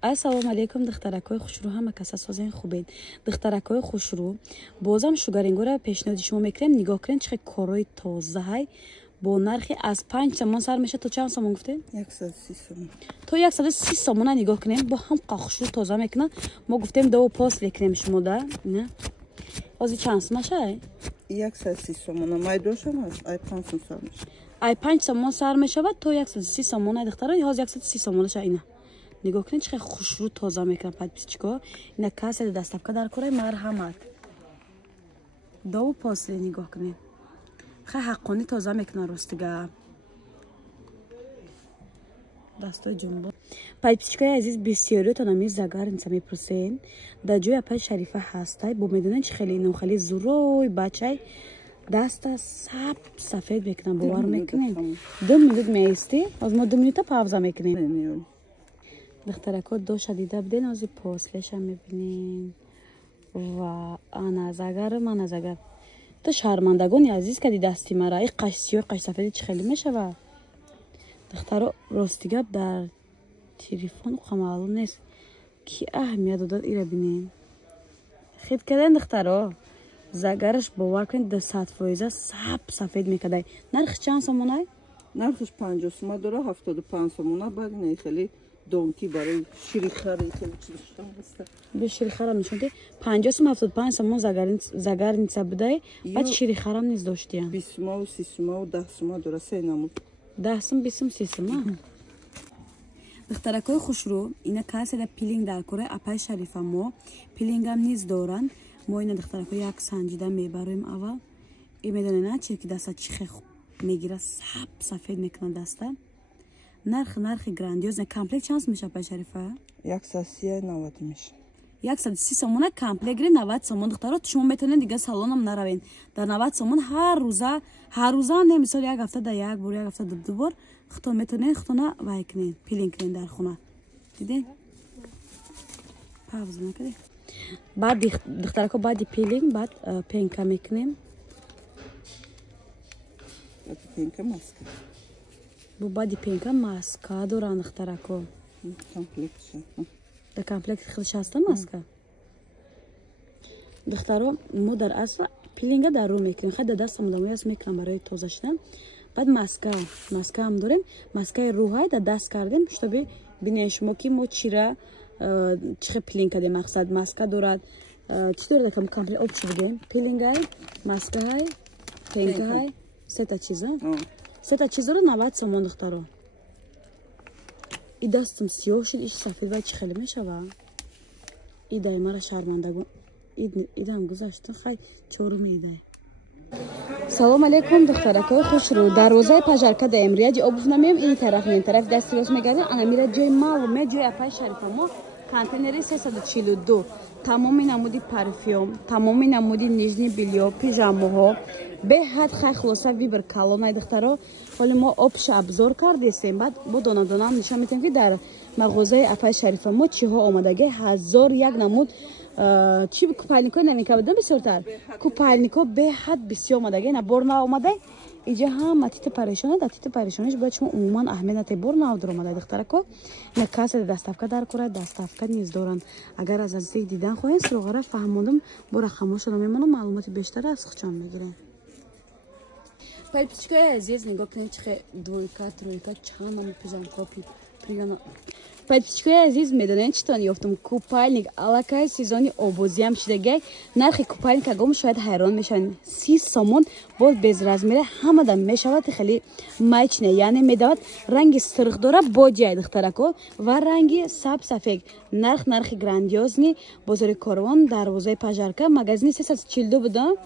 ассалому алейкум духтаракои хушрӯ, ҳама каса созен хубед. Духтаракои хушрӯ, бозам шугарингора пешниҳоди шумо мекунем. Нигоҳ кунем чӣ корҳои тозаҳай бо нархи аз 5 сомон сар меша то чанд сомон гуфтед? 130 сомон. То 130 сомона нигоҳ кунем. Бо ҳам хушрӯ тоза мекунам. Мо гуфтем дову после кунем шумо да. Не? Ҳозир чанд сомонашай? 130 сомона. Майдошам аст, ай 5 сомон сар меша. Ай 5 сомон сар мешавад то 130 сомона духтарои ҳозир 130 сомонаша ина. Нигоҳ кунед чӣ хушрӯ тоза мекунам подписчико. Ина касаи дастапка дар кораи марҳамат. Дову после нигоҳ кунед. Хай ҳаққони тоза мекунам ростига. Дастой ҷумбо. Подписчикои азиз, бисёриётон ами загарница мепурсен. Дар ҷои апай Шарифа ҳастай. Бо медонен чӣ хеле нохали зурой бачай даста саб сафед мекунам. Бовар мекунем. 2 минут меисти. Ҳозир мо 2 минута павза мекунем. Духтаракот доша дида биден ҳозир послеша мебинем. Ва ана загар. То шармандагони азиз кади дасти мара. И қаш сиёҳ қаш сафеди чӣ хеле мешава. Духтаро ростигап дар телефон маълум нест ки аҳамият додад. ира бинем. Хит кардем духтаро. Загараш бовар кунед 200% саб сафед мекадай. Нархи чанд сомонай? Нархиш 50 сомон дора, 75 сомона. Баъд не хеле донки барои ширихари хеле чиз штам аст. Бе ширихарам нишонди 50 сом 75 сомон загарница будай. Баъд ширихарам низ доштиям. 20 сомон, 30 сомон, 10 сомон дора се намуд. 10 сом, 20 сом, 30 сом. Духтаракои хушрӯ, ина каседа пилинг дар кораи апай Шарифа мо пилингам низ доранд. Мо ина духтаракои як санҷида мебарем аввал. И медонена чӣ ки даста чихе мегира саб сафед мекунад даста. Нархи грандиоз. Комплект чанд меша апай Шарифа? 130 меша. 130 сомона комплект гирем 90 сомон. духтаро шумо метавонед дига салонам наравен. Дар 90 сомон ҳар рӯза не мисол як ҳафта да як бор, як ҳафта да ду бор хитон метавонед хитона вай кунед, пилинг кунед дар хона. Дидед? Павза накаред. Баъд духтарако баъди пилинг баъд пенка мекунем. Пенка маска. Бо баъди пенка маска доранд духтарако. Комплектша. Да комплект худш ҳаста маска. Духтаро мо дар асл пилинга дар рӯ мекунем. Хай да дастам дамои аст мекунам барои тоза шудан. Баъд маска ҳам дорем. Маскаи рӯҳай да даст кардем. Штоби бинед шумо ки мо чира чӣ пилинг кардем. мақсад маска дорад. Чӣ дорад акам комплект об чӣ будем? Пилингай, маскаҳай, пенкаҳай, сета чиза. Сета чиз дорад 90 сомон духтаро. И дастам сиёҳ шуд, иш сафед ва чӣ хеле мешава. И дай мара шармандагон. Идам гузашта хай чорум идай. Салом алейкум духтаракои хушрӯ. Дарвозаи пажарка даем. Рияди обув намеем ин тараф мен тараф дасти рост мегардем. Ана мира ҷои маълуме ҷои апай Шарифа мо контейнери 342. Тамоми намуди парфюм, тамоми намуди нижни бельё, пижамоҳо. Беҳад хай хулоса вибр калонай духтаро. Ҳоли мо обша обзор кардесем. Баъд бо дона нишон метем ки дар мағозаи апай Шарифа мо чиҳо омадаги 1001 намуд чӣ купальникои новинка будан бисёртар. Купальнико беҳад бисёр омадаги на бор нав омадай. Иҷа ҳама тити парешона да тити парешониш бояд шумо умуман аҳамият нате бор нав дар омадай духтарако. На каса даставка дар кора даставка низ доранд. Агар аз наздик дидан хоҳем суроғара фаҳмондам бо рақамошона мемонам маълумоти бештар аз хучон мегирем. Подписчикои азиз, нигоҳ кунед чӣ двойка, тройка, чанд номи пижамка пригана. Подписчикои азиз, медонед чӣ тон ёфтам? Купальник аллакай сезони обозиам шудагай. Нархи купальник агом шояд ҳайрон мешаванд. 30 сомон боз без размера ҳамада мешавад хеле майчне, яъне медавад ранги сирх дора боҷай духтарако ва ранги саб сафед. Нархи грандиозни бозори Корвон, дарвозаи пажарка, магазини 342 буда.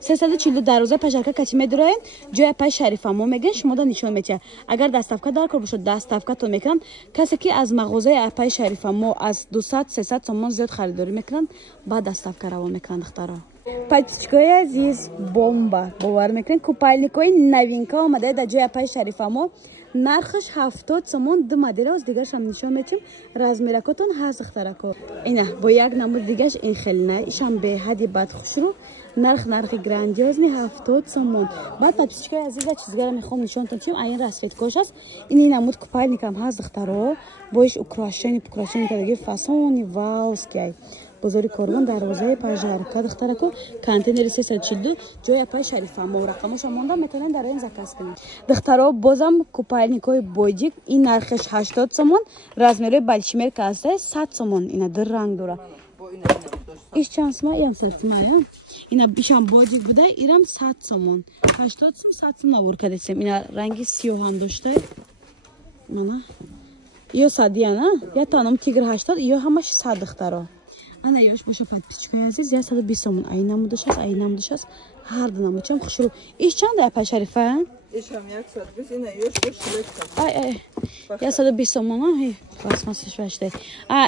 342 дарвозаи пажарка качи медораен. ҷои апай Шарифа мо мегӯян шумо да нишон метиҳад. Агар даставка дар кор бошад даставкатон мекунанд. Касе ки аз мағозаи апай Шарифа мо аз 200-300 сомон зиёд харидорӣ мекунанд, баъд даставка равон мекунанд духтаро. Подписчикои азиз, бомба бовар мекунед. Купальникои новинка омадаи дар ҷои апай Шарифа мо нархаш 70 сомон ду модел дигарш ҳам нишон медиҳем. Размеракотон ҳаст духтарако. Ина бо як намуд дигаш ин хеле не ишам беҳади бад хушру нархи грандиозни 70 сомон. Баъд подписчикои азиза чизгара мехоҳам нишонтон чим айн расветкош аст. Ин намуд купальникам ҳаст духтаро. Боиш украшение кадаги фасони ваускай. Бозори Корвон дарвозаи пажарка духтарако контейнери 342 ҷои апай Шарифамо рақамаша монда метавонед дар ин заказ кунед. Духтаро бозам купальникои бодик ин нархаш 80 сомон, размери большимерка аст 100 сомон. Ина ду ранг дора. Иш чанд сомон? Ям 100 сомон. Ина ишам бодик буда, ирам 100 сомон. 80 сом 100 сом навор кадесем. Ина ранги сиёҳам дошта. Мана. Ё садияна? Я танам тигр 80, ё ҳамаш 100 духтаро. Ана ёш боша подписчикои азиз, я 120 сомон. Ай намудаш аст, ай намудаш аст. Ҳар ду намудчам хушру. Иш чанд апа Шарифа? Ишам 120, ина ёш шлека. Ай. Я 120 сомон, ай. Пластмассаш баштай.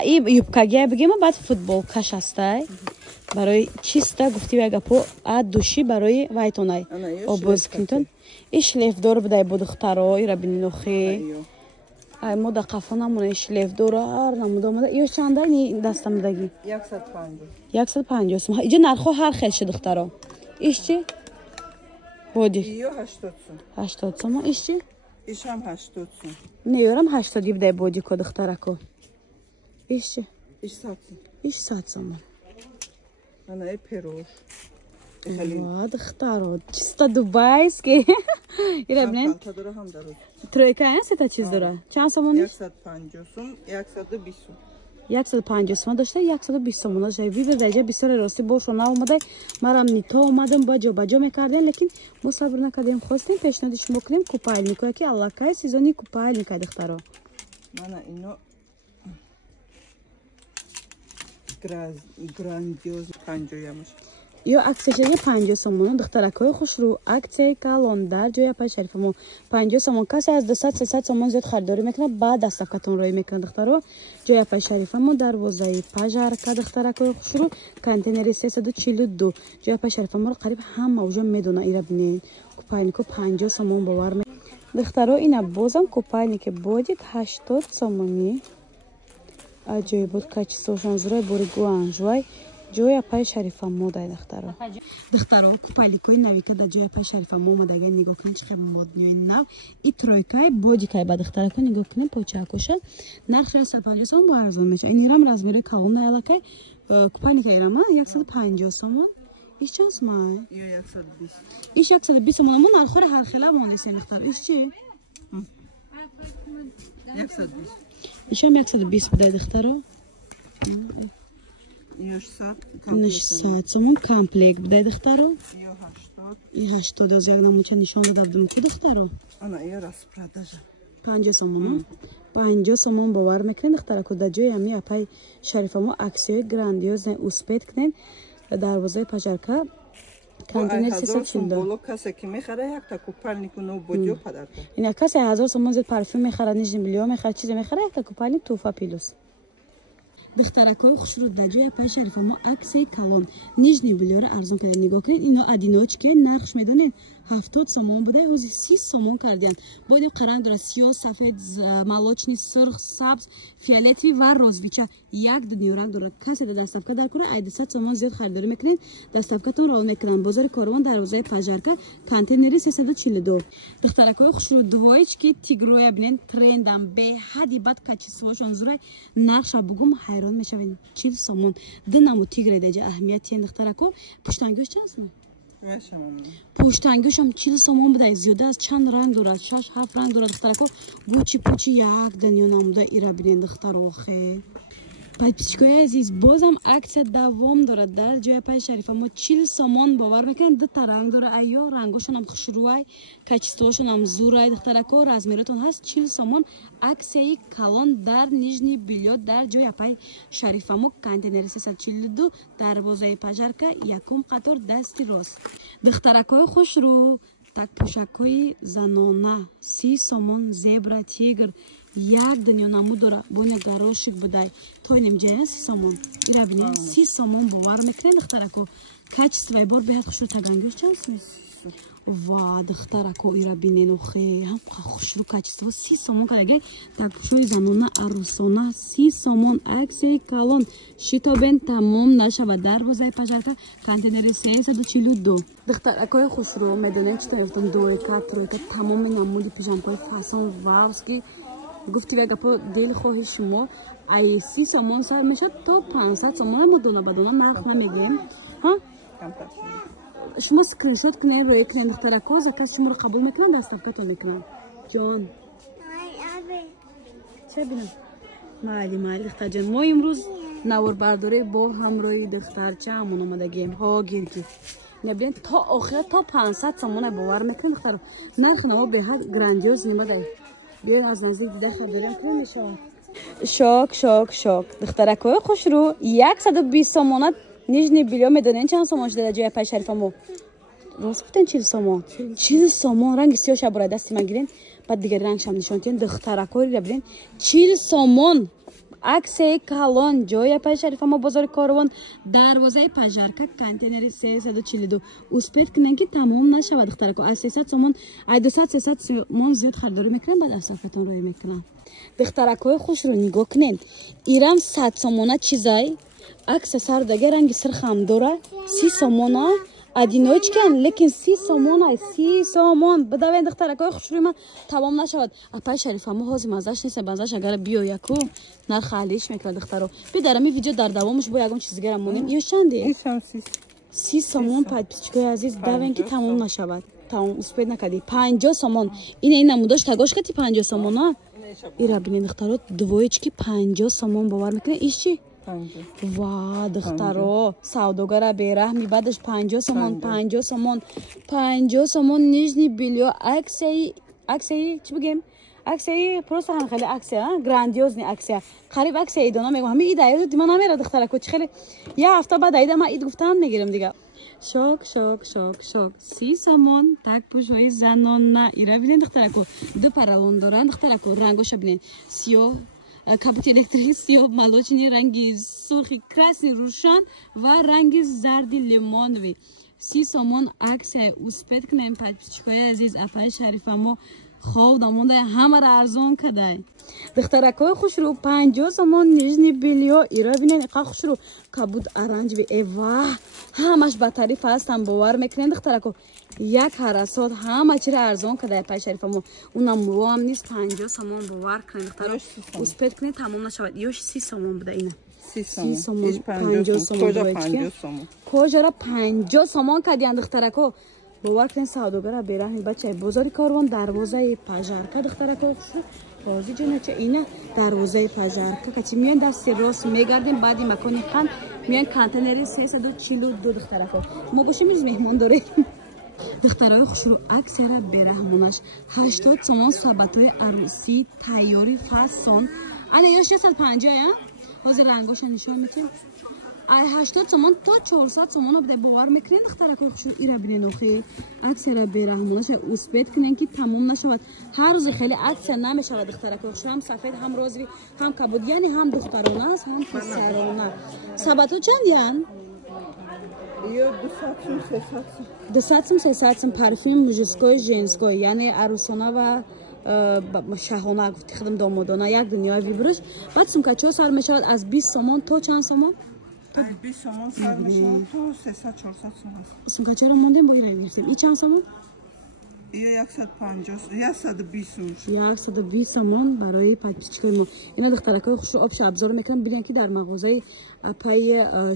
И юбкаге бигем, баъд футболкаш астай. Барои чиста гуфти вагапо души барои вайтонай. Обоз кинтон. Иш лефдор будай бу духтаро, ира бининохи. Ай мода қафа намуна шлефдор ҳар намуда омада. Ё чанда ни дастамдаги? 150. 150 сом. Иҷо нархо ҳар хел ши духтаро. Иш чи? Боди. Ё 80 сом. 80 сом. Иш чи? Ишам 80 сом. Не ёрам 80 гибдай боди ко духтарако. Иш чи? Иш 100 сом. Иш 100 сом. Ана е пирош. Ва духтаро. Чиста дубайски. Ира блин. Тройка аст эта чиз дора. Чанд сомон? 150 сом, 120 сом. 150 сом дошта, 120 сом дошта. Вибер даҷа бисёр рости бошо на омадай. Марам нито омадам баҷо мекардем, лекин мо сабр накардем. Хостем пешниҳоди шумо кунем купальнико ки аллакай сезони купальника духтаро. Мана ино грандиоз 50 ямаш. Ё аксияшаги 50 сомон духтаракои хушру аксияи калон дар ҷои апай Шарифамо 50 сомон. Касе аз 200-300 сомон зиёд харидорӣ мекунад, баъд доставкатон роӣ мекунад духтаро. ҷои апай Шарифамо дарвозаи пажарка духтаракои хушру контейнери 342 ҷои апай Шарифаморо қариб ҳама уже медона. ира бинен купальнико 50 сомон бовар ме духтаро. ина бозам купальники бодик 80 сомони аҷоибот качисошон зурай бори гуанжвай ҷои апай Шарифамо дай духтаро. Духтаро купальникои навика да ҷои апай Шарифамо омадаги нигоҳ кунед чӣ хеле модниёи нав. И тройкаи бодикай ба духтарако нигоҳ кунед почаакоша. Нархи 150 сомон бо арзон меша. Ин ирам размери калон наялакай купальника ирама 150 сомон. Иш чанд сомон? Ё 120. Иш 120 сомон. Мо нархори ҳар хела монесем духтаро. Иш чи? 120. Ишам 120 будай духтаро. Ё 100. 100 сомон комплект будай духтаро. Ё 80. И 80 аз як намуча нишон дада будем ку духтаро. Ана ё распродажа. 50 сомон. 50 сомон бовар мекунед духтарако да ҷои ами апай Шарифамо аксияи грандиозне успет кунед дарвозаи пажарка контейнер 342. Боло касе ки мехара як та купальнику но боҷо падарка. Ина касе 1000 сомон зед парфюм мехара, нижни белье мехара, чизе мехара, як та купальник туҳфа плюс. духтаракои хушру да ҷои апай Шарифамо аксияи калон нижни бельеро арзон карда нигоҳ кунед. ино одиночке нархш медонед 70 сомон буда, ҳозир 30 сомон кардиан. Боидем қаранг дора сиёҳ, сафед, молочный, сурх, сабз, фиолетови ва розовича. Як дунё ранг дора. Касе да доставка дар кура, ай 200 сомон зиёд харидорӣ мекунед. Доставкатон роҳ мекунанд. Бозори Корвон дарвозаи пажарка контейнери 342. духтаракои хушру двоечки тигроя бинен трендам беҳади бад качествошон зурай нархша бугум хайрон мешавед. 40 сомон. Динаму тигре даҷа аҳамияти духтарако. пуштангӯш чанд сомон? пуштангӯшам 40 сомон буда. зиёда аз чанд ранг дорад? 6-7 ранг дорад духтарако. гучи пучи як дунё намуда. ира бинен духтаро хе. подписчикои азиз, бозам аксия давом дорад дар ҷои апай Шарифамо 40 сомон бовар мекунед. дута ранг дора. айё рангошонам хушрӯай, качествошонам зурай духтарако. размеротон ҳаст 40 сомон. аксияи калон дар нижни белье дар ҷои апай Шарифамо контейнери 342 дарвозаи пажарка якум қатор дасти рост. духтаракои хушрӯ такпӯшакҳои занона 30 сомон зебра тигр як дунё намуд дора. Боне горошик будай тойнем ҷая 30 сомон. ира бинен 30 сомон бовар мекунед духтарако. качествои бор беҳад хушрӯ. тагангӯш чанд сомон? ва духтарако ира биненохе ҳам хушрӯ качество 30 сомон кадаге такпушои занона арусона 30 сомон аксияи калон шитобен тамом нашавад дарвозаи пажарка контейнери 342 духтаракои хушрӯ медонем чӣ гирифтам дуйка тройка тамоми намуди пижамкои фасон вавски гуфти вай гапо дили хоҳи шумо ай 30 сомон сар мешад то 500 сомон мо дона ба дона нарх намедем ҳа шумо скриншот кунед рӯи кунед духтарако заказ шуморо қабул мекунанд доставкатон мекунанд ҷон ча бинам майли майли духтарҷон мо имрӯз навурбардорӣ бо ҳамроҳи духтарчаамон омадагием ҳо гирки набинед то охира то 500 сомон бовар мекунед духтаро нархи намо беҳад грандиоз нимадай биёед аз наздик дида хабарӣ кунем мешавад шок духтаракои хушрӯ 120 сомонат нижний белье медонен чанд сомон шуда дар ҷои пай шарифамо рост гуфтен 40 сомон 40 сомон ранги сиёҳ шабурай дасти ман гирен баъд дигари рангшам нишон тиен духтаракои бинен 40 сомон аксияи калон ҷои пай шарифамо бозори коровон дарвозаи пажарка контейнери 342 успед кунен ки тамом нашавад духтарако аз 300 сомон ай 200-300 сомон зиёд харидорӣ мекунен баъд асафатон роӣ мекунам духтаракои хушрӯ нигоҳ кунен ирам 100 сомона чизай акса сардаге ранги сирхам дора 30 сомона одиночкан лекин 30 сомон ай 30 сомон бадавен духтаракои хушрӯи ман тамом нашавад апай шарифамо ҳози мазаш нест базаш агар биёяку нарх алиш мекунад духтаро бидарами видео дар давомаш бо ягон чиз дигара монем ё чанде 30 сомон подписчикои азиз давен ки тамом нашавад тамом успед накади 50 сомон ин намудош тагош кати 50 сомон а ира бинен духтаро двоечки 50 сомон бовар мекунад иш чи ва духтаро савдогара бераҳми баъдаш 50 сомон 50 сомон нижний белье аксияи чӣ бигем аксияи просто ҳам хеле аксия грандиозни аксия қариб аксияи дона мегӯям ҳамин ид айду дима намерад духтарако чӣ хеле я ҳафта баъд айда ман ид гуфтам мегирам дига шок 30 сомон так пӯшои занона ира бинен духтарако ду паралон доранд духтарако рангоша бинен сиёҳ капоти электрик сиёҳ молочный ранги сурхи красный рӯшан ва ранги зарди лимонови 30 сомон аксия успед кунем подписчикои азиз апай шарифамо хов намонда ҳамара арзон кадай духтаракои хушрӯ 50 сомон нижний белье ира бинен иқа хушрӯ кабуд оранҷеви эва ҳамаш ба тариф ҳастам бовар мекунем духтарако як ҳарасот ҳама чиро арзон кадай пай шарифамо унам муроам нист 50 сомон бовар кунем духтаро успед кунем тамом нашавад ёш 30 сомон буда ина 30 сомон 50 сомон кожара 50 сомон кадиян духтарако бовар кунем савдогара бераҳми бачаи бозори корвон дарвозаи пажарка духтарако рози ҷонача ина дарвозаи пажарка качи миён дасти рост мегардем баъди макони хан миён контейнери 342 духтарако мо бошем имрӯз меҳмон дорем духтарои хушрӯ аксияра бераҳмонаш 80 сомон сабатои арӯсӣ тайёри фасон ана ё 650 я ҳозир рангоша нишон метем ай 80 сомон то 400 сомон буда бовар мекунен духтаракои хушрӯ ира бинен охи аксияра бераҳмонаш успед кунен ки тамом нашавад ҳар рӯзе хеле аксия намешавад духтаракои хушрӯ ҳам сафед ҳам розови ҳам кабуд яъне ҳам духтарона аст ҳам писарона сабато чанд ян 200 сум 300 сум парфюм мужской женской яъне арусона ва шаҳона гуфти худам домодона як дунё вибруш баъд сумкачо сар мешавад аз 20 сомон то чанд сомон 20 сомон сар мешавад то 300-400 сомон сумкачаро мондем бо ин гирифтем ин чанд сомон 120 сомон барои подписчикои мо ина духтаракои хушрӯ обши абзор мекунам бинен ки дар мағозаи пай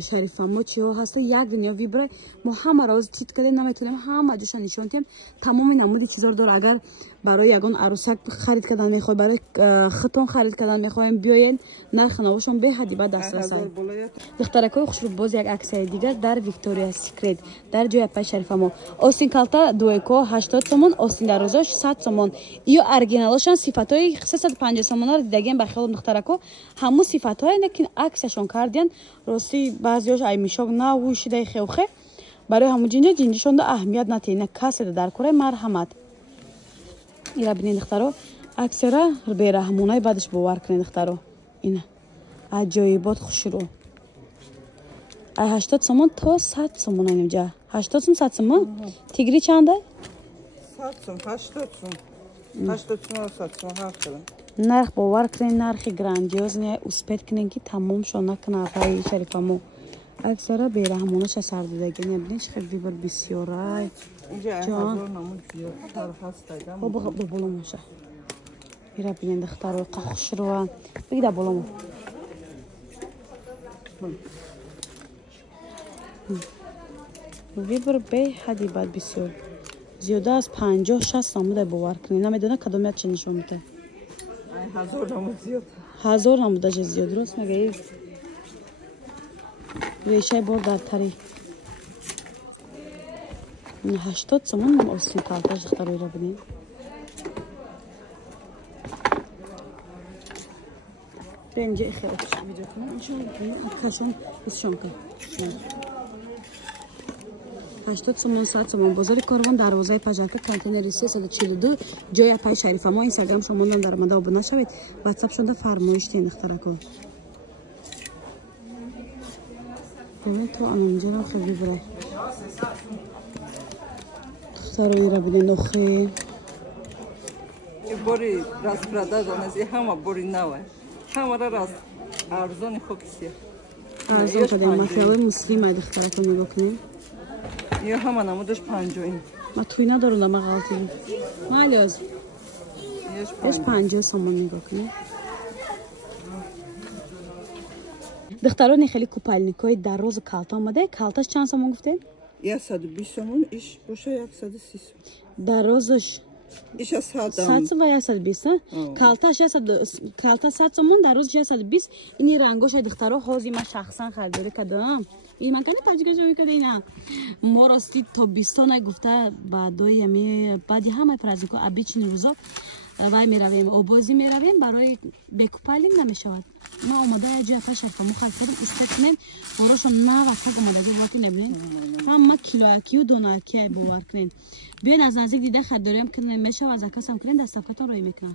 шарифамо чиҳо ҳаста як дунё вибрай мо ҳама роз чит кардем наметонем ҳама ҷоша нишон тиҳем тамоми намуди чизор дора агар барои ягон арӯсак харид кардан мехоҳед барои хитон харид кардан мехоҳем биёед нархи навошон беҳади ба даст расад духтаракои хушрӯ боз як аксияи дигар дар виктория секрет дар ҷои пай шарифамо остин калта дуэко 80 сомон остин дарозош 100 сомон ё оригиналошан сифатҳои 350 сомонро дидагем ба хиёлам духтарако ҳамун сифатҳое лекин аксияшон кардиян рости баъзиёш ай мишок навушидаи хевхе барои ҳамун ҷинҷишонда аҳамият натеина каседа дар кораи марҳамат ира бинен духтаро аксияра бераҳмонаи баъдаш бовар кунед духтаро ина аҷоибот хушрӯ ай 80 сомон то 100 сомон айнамҷа 80 сум 100 сум тигри чанда 100 сум 80 сум 80 сум 100 сум ҳар хел нарх бовар кунед нархи грандиозне успет кунед ки тамом шона кнафаи шарифамо аксара бераҳмонаша сардидаги небинед чӣ хел вибр бисёрай инҷа ҳазор намуд зиёдтар ҳастайда ба боло моша ира бинед духтаро қа хушрӯа бигда боломо вибр беҳади бад бисёр зиёда аз 50-60 намуда бовар кунед намедона кадомият чи нишон мета ҳазор намуд зиёд ҳазор намудажа зиёд рост магаи решаи бор дартари 80 сомон остин калташ духтароира бинед бенҷа ихелотш видео кунам иншоалло кашон усшонка 80 сомон 100 сомон бозори корвон дарвозаи пажарка контейнери 342 ҷоя пай шарифамо инстаграм шумондан дар омада обуна шавед ватсап шуда фармоиш тен духтарако то анонҷарам хеле бурай духтароира бинед охе бори распродажа нест ҳама бори нава ҳамара раз арзони хокисия арзон кадем материали муслимай духтарако нигоҳ кунем ё ҳама намудаш 50 ма туй надорум да ма ғалати майлёз еш 50 сомон нигоҳ кунем духтарони хеле купальникои дарозу калта омада калташ чанд сомон гуфтем 120 сомон иш боша 130 сомон дарозаш иш 100 сум ва 120 калташ 100 сомон дарозаш 120 ини рангоша духтаро ҳози ма шахсан харидорӣ кардам ин ман кана таҷгажои кадаина мо рости тобистона гуфта баъдои ами баъди ҳамаи празднико обични рӯзо вай меравем обозӣ меравем барои бекупалин намешавад ма омода ҷафа шарфамо халкарам истакнем морошо наватак омодаги бовар небинем ҳама килоакию донаакия бовар кунем биёед аз наздик дида харидориам кунем мешавад закасам кунем дастафкатон роӣ мекунам